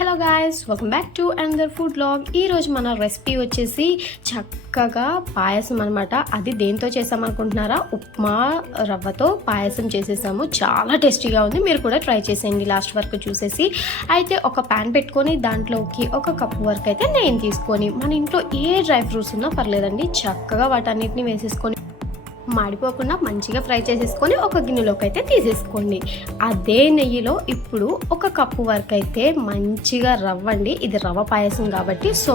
Hello guys, welcome back to another food vlog. ఈరోజు మన recipe వచ్చేసి చక్కగా పాయసం అనమాట. అది దేంతో చేసామనుకుంటున్నారా? ఉప్మా రవ్వతో పాయసం చేసేసాము. చాలా టేస్టీగా ఉంది. మీరు కూడా ట్రై చేసేయండి లాస్ట్ వరకు చూసేసి. అయితే ఒక ప్యాన్ పెట్టుకొని దాంట్లోకి ఒక కప్పు వరకు అయితే నెయ్యి తీసుకొని, మన ఇంట్లో ఏ డ్రై ఫ్రూట్స్ ఉన్నా పర్లేదండి, చక్కగా వాటన్నిటిని వేసేసుకొని మాడిపోకుండా మంచిగా ఫ్రై చేసేసుకొని ఒక గిన్నెలోకి అయితే తీసేసుకోండి. అదే నెయ్యిలో ఇప్పుడు ఒక కప్పు వరకు అయితే మంచిగా రవ్వ అండి, ఇది రవ్వ పాయసం కాబట్టి, సో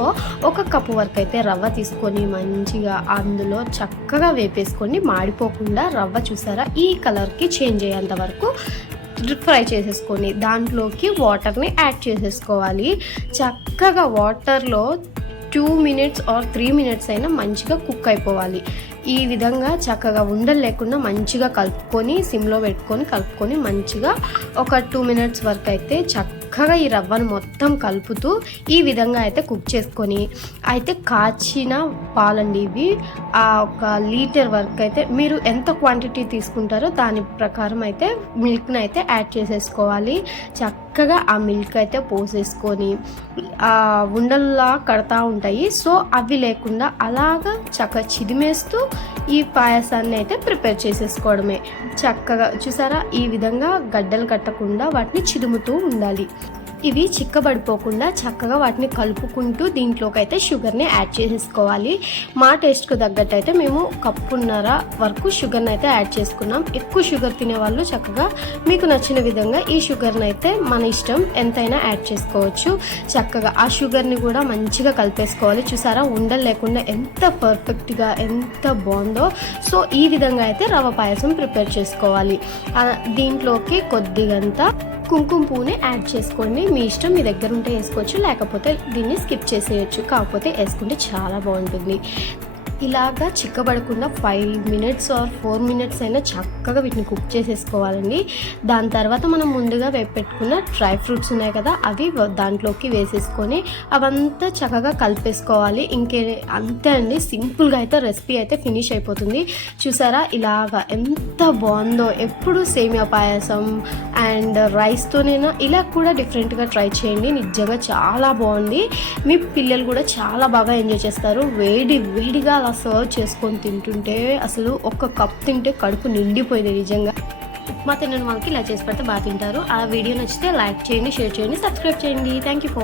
ఒక కప్పు వరకు అయితే రవ్వ తీసుకొని మంచిగా అందులో చక్కగా వేపేసుకోండి. మాడిపోకుండా రవ్వ చూసారా ఈ కలర్కి చేంజ్ అయ్యేంత వరకు ఫ్రై చేసేసుకొని దాంట్లోకి వాటర్ని యాడ్ చేసేసుకోవాలి. చక్కగా వాటర్లో 2 minutes ఆర్ 3 minutes అయినా మంచిగా కుక్ అయిపోవాలి. ఈ విధంగా చక్కగా ఉండలు లేకుండా మంచిగా కలుపుకొని సిమ్లో కలుపుకొని మంచిగా ఒక 2 minutes వరకు అయితే చక్కగా ఈ రవ్వను మొత్తం కలుపుతూ ఈ విధంగా అయితే కుక్ చేసుకొని, అయితే కాచిన పాలండి ఇవి, ఒక లీటర్ వరకు అయితే మీరు ఎంత క్వాంటిటీ తీసుకుంటారో దాని ప్రకారం అయితే మిల్క్ని అయితే యాడ్ చేసేసుకోవాలి. చక్కగా ఆ మిల్క్ అయితే పోసేసుకొని ఉండల్లా కడతా ఉంటాయి, సో అవి లేకుండా అలాగా చక్కగా చిదిమేస్తూ ఈ పాయసాన్ని అయితే ప్రిపేర్ చేసేసుకోవడమే. చక్కగా చూసారా ఈ విధంగా గడ్డలు కట్టకుండా వాటిని చిదుముతూ ఉండాలి. ఇవి చిక్కబడిపోకుండా చక్కగా వాటిని కలుపుకుంటూ దీంట్లోకి అయితే షుగర్ని యాడ్ చేసేసుకోవాలి. మా టేస్ట్కు తగ్గట్టు అయితే మేము కప్పున్నర వరకు షుగర్ని అయితే యాడ్ చేసుకున్నాం. ఎక్కువ షుగర్ తినేవాళ్ళు చక్కగా మీకు నచ్చిన విధంగా ఈ షుగర్ని అయితే మన ఇష్టం ఎంతైనా యాడ్ చేసుకోవచ్చు. చక్కగా ఆ షుగర్ని కూడా మంచిగా కలిపేసుకోవాలి. చూసారా ఉండలు లేకుండా ఎంత పర్ఫెక్ట్గా ఎంత బాగుందో. సో ఈ విధంగా అయితే రవ్వ పాయసం ప్రిపేర్ చేసుకోవాలి. దీంట్లోకి కొద్దిగంతా కుంకుమ పువ్వుని యాడ్ చేసుకోండి. మీ ఇష్టం, మీ దగ్గర ఉంటే వేసుకోవచ్చు, లేకపోతే దీన్ని స్కిప్ చేసేయచ్చు. కాకపోతే వేసుకుంటే చాలా బాగుంటుంది. ఇలాగా చిక్కబడకుండా 5 minutes ఆర్ 4 minutes అయినా చక్కగా వీటిని కుక్ చేసేసుకోవాలండి. దాని తర్వాత మనం ముందుగా వేపెట్టుకున్న డ్రై ఫ్రూట్స్ ఉన్నాయి కదా, అవి దాంట్లోకి వేసేసుకొని అవంతా చక్కగా కలిపేసుకోవాలి. అంతే అండి, సింపుల్గా అయితే రెసిపీ అయితే ఫినిష్ అయిపోతుంది. చూసారా ఇలాగా ఎంత బాగుందో. ఎప్పుడు సేమియా పాయసం అండ్ రైస్తోనైనా ఇలా కూడా డిఫరెంట్గా ట్రై చేయండి. నిజంగా చాలా బాగుంది. మీ పిల్లలు కూడా చాలా బాగా ఎంజాయ్ చేస్తారు. వేడిగా అలా సర్వ్ చేసుకొని తింటుంటే అసలు ఒక కప్ తింటే కడుపు నిండిపోయింది నిజంగా. ఉప్మా తినని వాళ్ళకి ఇలా చేసి పెడితే బాగా తింటారు. ఆ వీడియో నచ్చితే లైక్ చేయండి, షేర్ చేయండి, సబ్స్క్రైబ్ చేయండి. Thank you for